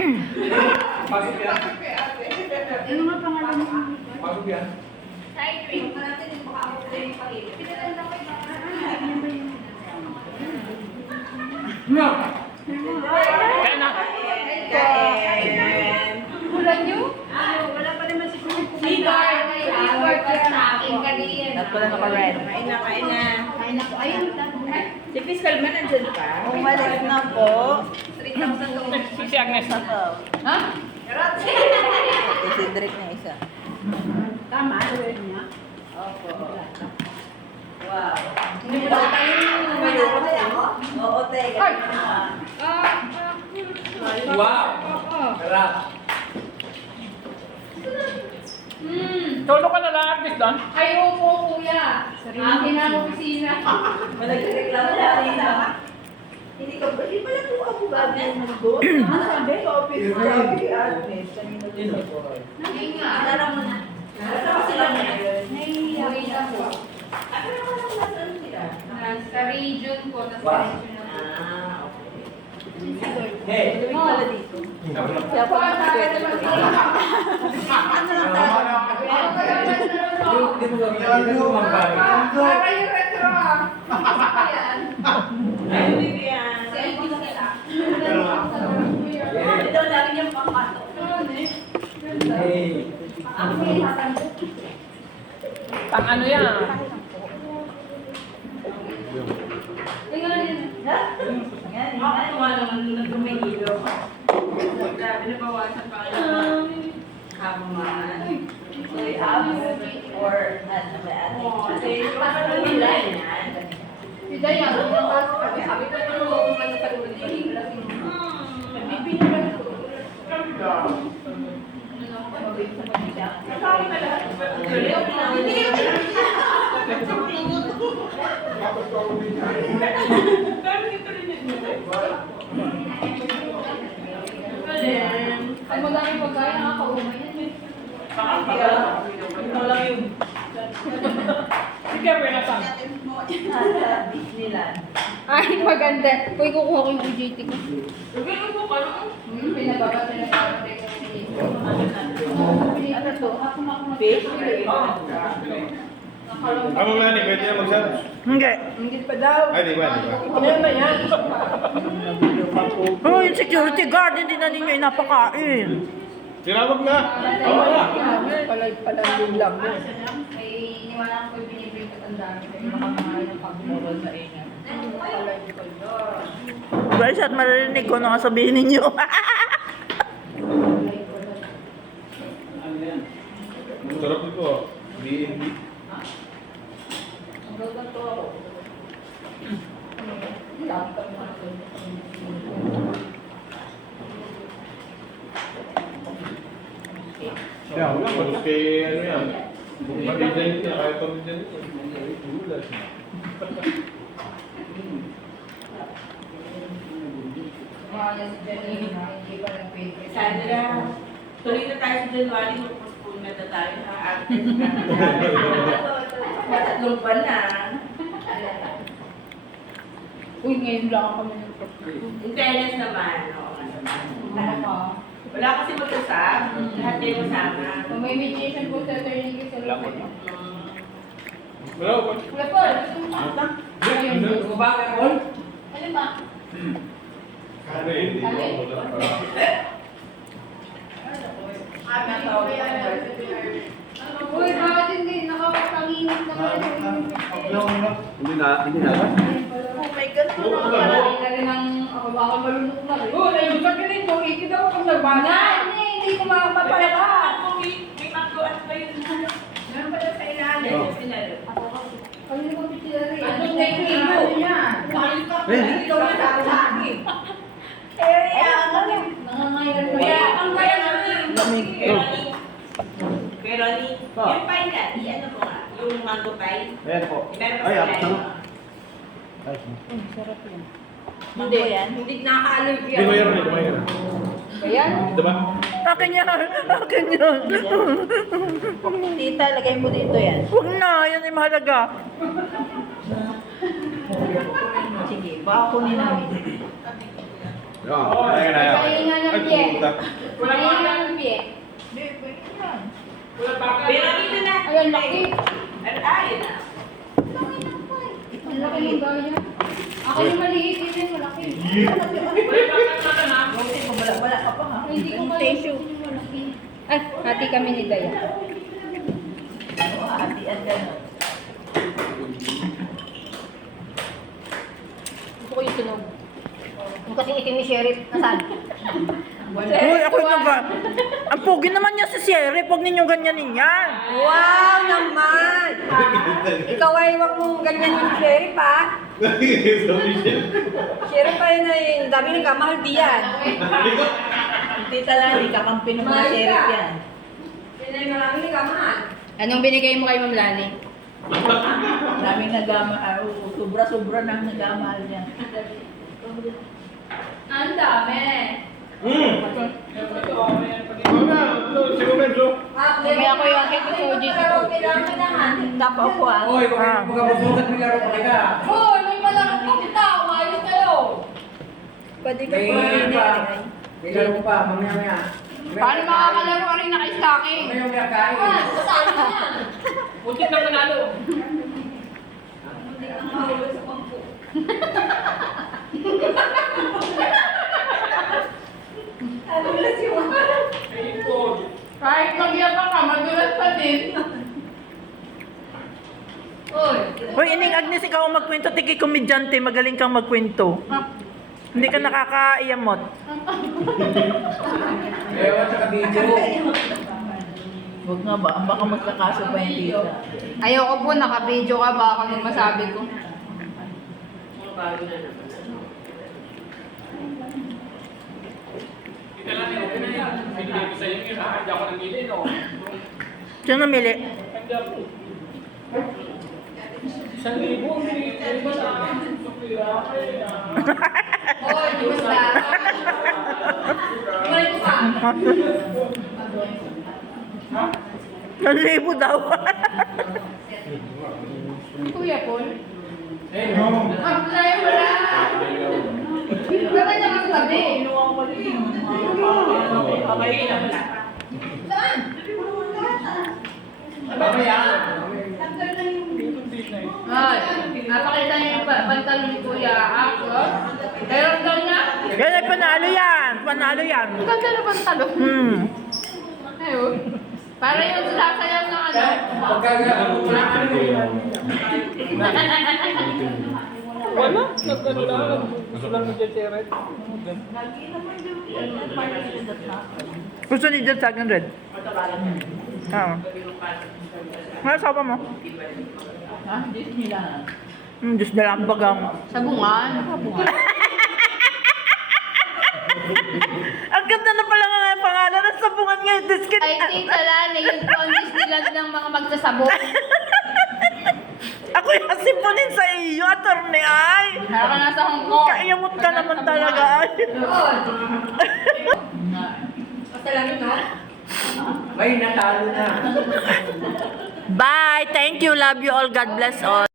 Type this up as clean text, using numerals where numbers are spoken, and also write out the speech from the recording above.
Pasok yan. Ano nga pangalan mo? Pasok yan. Side drink. Natin yung baka ako yung pag-ibig. Pinaganda ko yung No! Kaya na! kain. Ulan nyo? Wala pa naman si Kuya. Cigar. Cigar ka sa akin kanina. Dapat pala naka-red. Kain na, kain na. Kain ako. Ayun, Si Fiscal man nandyan pa. Umalis na po. 3,000 to. Si Agnes. Ito. ha? Ito si Drake na isa. Tama, ulan niya. Opo. Wow. Hindi mo na tayo yung oo, teka. Ay! Wow! Sarap! Solo ka na lang, Agnes, doon? Ay, opo, kuya. Akin na ang opisina. Malagreklamo na rin na. Hindi ka ba? Hindi pala po ako ba? Ano sabi? Sa office ko. Agnes. Kanina din ako. Ay nga. Tara mo na. Kasama sila ngayon. Nahihiya po. Ano naman ang nasaan sila? Sa region ko, nasa Wow. region ako. Ah, okay. Hey! Gawin pala dito. Siya po ang swerte ko. Ano lang tayo? Hindi mo gagawin. Hindi mo magbago. Para yung retro ah. Ayan. Ay, Vivian. Sa LB sila. Ito lagi niyang pangkato. Hey! Ako may tatanda. Pang ano yan? Tingnan din. Yan, ako naman nagkumihilo. Grabe na bawasan pa kayo. Kaman. Soy abo or ano ba ate? Kasi yung ano nila yan. Si Dayan, sabi ko ano kung ano sa ulo din. Bibili ko. Sabi na lahat. Pag madami pagkain, nakakaumay yan eh. Ito lang yung Sige, Berna, saan? nasa Disneyland. Ay, maganda. Uy, kukuha ko yung UJT ko. Pinababa ko yung ano to? Fish? Ako nga ni, pwede na mag-sandwich. Hindi. Hindi pa daw. Ay, di ba, di ba? Ano ba yan? Oh, yung security guard, hindi na ninyo inapakain. Tinawag na. Oo na. Palang lang mo. Ay, iniwala ko yung binibring ko ang dami. Kaya makakain ng pag-moral sa inyo. Guys, at maririnig ko na sabihin ninyo. Sarap nito. B&B. Ang gawin ko ako. Laptop na ako. Kaya wala, ba't kay ano yan? Pamilyan niya, kahit pamilyan niya. Gulas. Mga si Janine, hindi pa nag-pay. Sandra, tuloy na tayo sa January, mag-postpone na tayo ha. Artist na. Matatlong buwan na. Uy, ngayon lang ako kami ng In fairness naman, oo nga naman. Wala kasi mag-usap, lahat kayo masama. Kung may mediation po sa attorney ko sa loob. Wala ko. Wala po, gusto mo ba? Ayun. Bumaba ka all? Ano ba? Kaya hindi ko. Uy, bakit hindi nakakapanginit naman? Hindi na. Oh my God, Marami na rin ang ako baka malunok na rin. Oh, nailusak ka rin. Ikit daw kung nagbana. Hindi ko makapapalaka. May magkuhan pa yun. Meron pa daw sa ilalim. Oh. Ano yung kapitila rin? Ano na yung higo? Ikaw na sa akin. Area, Nangangayan pa Kaya yan. ang kaya naman. Pero ni, yung pie na, ano mo nga, yung mango pie. Ayan po. Meron pa Ay, sa ako. ilalim. Hindi yan. Hindi nakaka-allergy Hindi ko yan ulit, kumain ka. Ayan. Diba? Akin yan. Akin yan. Tita, lagay mo dito yan. Huwag na, yan ay mahalaga. Sige, baka kunin namin. Yan. Ayan na yan. Kaya nga ng pie. puta. Wala pa Ayun ka. ang piye. Wala pa ka. Pero dito na. Ayun, laki. Ayun na. Ang laki ng gaya. Ako yung maliit, yun yung malaki. Wala pa ka na. Buti ko wala ka pa ha. Hindi ko kaya yung malaki. Ay, hati kami ni Daya. Oo, hatian gano'n. Gusto ko yung tunog. Yung kasing itim ni Sheriff, nasaan? Uy, ako na ba? Ang pogi naman niya si Sherry. Huwag ninyong ganyanin yan. Wow naman! Ikaw ay wag mong ganyan yung sheriff ha. Sheriff pa yun ay dami ng kamahal diyan. Tita Lani, kakampi ng mga Mahal sheriff ka. yan. Yun ay marami ng kamahal. Anong binigay mo kay Ma'am Lani? Daming sobra-sobra nang nagamahal niya. Ang dami. Si Roberto. Mamaya ko yung kay Kusoji. Tapaw ko ah. Hoy, magkabusukat ng laro pa ka. Hoy, may malarang pang tao. Ayos kayo. Pwede ka May pa laro pa. May laro pa, mamaya-maya. Paano makakalaro ka rin na kay Saki? Mamaya-maya kain. Kasama niya. Muntik na manalo. Ayun po. Kahit magyabang ka, madulas pa din. Hoy. Hoy, Ining Agnes, ikaw ang magkwento. Tiki komedyante, magaling kang magkwento. Hindi ka nakakaiyamot. Ewan sa kabidyo. Huwag nga ba, baka magkakaso pa yung tita. Ayoko po, naka-video ka ba? Anong masabi ko? Tita Lani, okay na yan. Binigay ko sa iyo yun. Hindi ako namili, no? Sino namili? Hindi ako. 1,000 ang binigay ko sa akin. Sukira. Hoy, di ba sa? Bumalik ka. Nalibo daw. Kuya Paul? Eh, no. Ang layo wala. Gawin niya ka sabi. Saan? Mamaya. Ay, napakita niyo yung pantalon ni Kuya Ako. Pero daw niya, Yan ay panalo yan. Panalo yan. ang ganda na pantalon. Ayun. Para yung sasayaw ng ano. Wala. Nagkano lang. Gusto lang ng Jeret. Gusto ni Jed sa akin, Red? Oo. Ano sabi mo? Ha? Disneyland. Diyos na lang bagang. Sabungan. Ang ganda na pala nga ang pangalan ng sabungan ngayon. Diskin. Ay, tita Lani, yun po ang Disneyland ng mga magsasabong. Ako yung sipunin sa iyo, attorney ay. Kaya ka nasa Hong Kong. Kaiyamot ka naman talaga ay. Basta lang yun ha. May natalo na. Bye. Thank you. Love you all. God bless all.